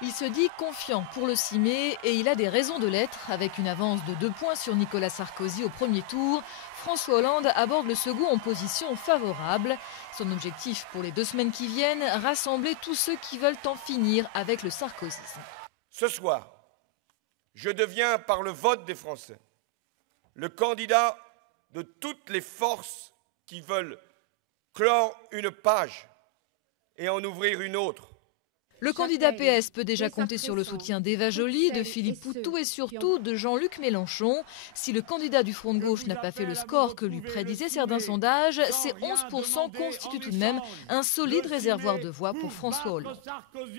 Il se dit confiant pour le 6 mai et il a des raisons de l'être. Avec une avance de 2 points sur Nicolas Sarkozy au premier tour, François Hollande aborde le second en position favorable. Son objectif pour les 2 semaines qui viennent, rassembler tous ceux qui veulent en finir avec le sarkozysme. Ce soir, je deviens par le vote des Français le candidat de toutes les forces qui veulent clore une page et en ouvrir une autre. Le candidat PS peut déjà compter sur le soutien d'Eva Joly, de Philippe Poutou et surtout de Jean-Luc Mélenchon. Si le candidat du Front de gauche n'a pas fait le score que lui prédisaient certains sondages, ces 11% constituent tout de même un solide réservoir de voix pour François Hollande.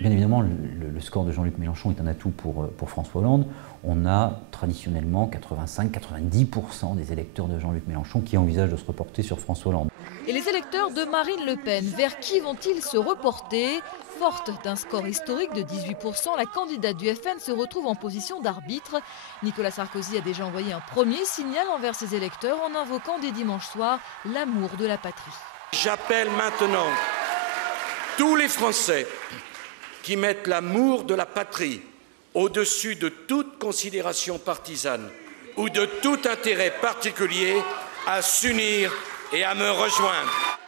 Bien évidemment, le score de Jean-Luc Mélenchon est un atout pour François Hollande. On a traditionnellement 85-90% des électeurs de Jean-Luc Mélenchon qui envisagent de se reporter sur François Hollande. Et les électeurs de Marine Le Pen, vers qui vont-ils se reporter ? Forte d'un score historique de 18%, la candidate du FN se retrouve en position d'arbitre. Nicolas Sarkozy a déjà envoyé un premier signal envers ses électeurs en invoquant dès dimanche soir l'amour de la patrie. J'appelle maintenant tous les Français qui mettent l'amour de la patrie au-dessus de toute considération partisane ou de tout intérêt particulier à s'unir et à me rejoindre.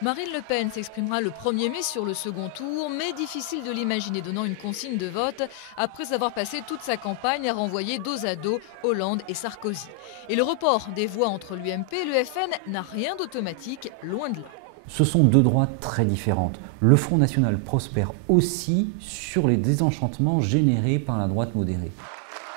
Marine Le Pen s'exprimera le 1er mai sur le second tour, mais difficile de l'imaginer donnant une consigne de vote après avoir passé toute sa campagne à renvoyer dos à dos Hollande et Sarkozy. Et le report des voix entre l'UMP et le FN n'a rien d'automatique, loin de là. Ce sont 2 droites très différentes. Le Front National prospère aussi sur les désenchantements générés par la droite modérée.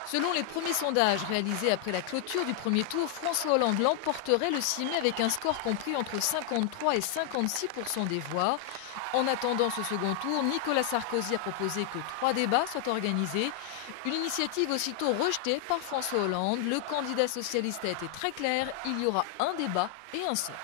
Selon les premiers sondages réalisés après la clôture du premier tour, François Hollande l'emporterait le 6 mai avec un score compris entre 53 et 56% des voix. En attendant ce second tour, Nicolas Sarkozy a proposé que 3 débats soient organisés. Une initiative aussitôt rejetée par François Hollande. Le candidat socialiste a été très clair, il y aura un débat et un seul.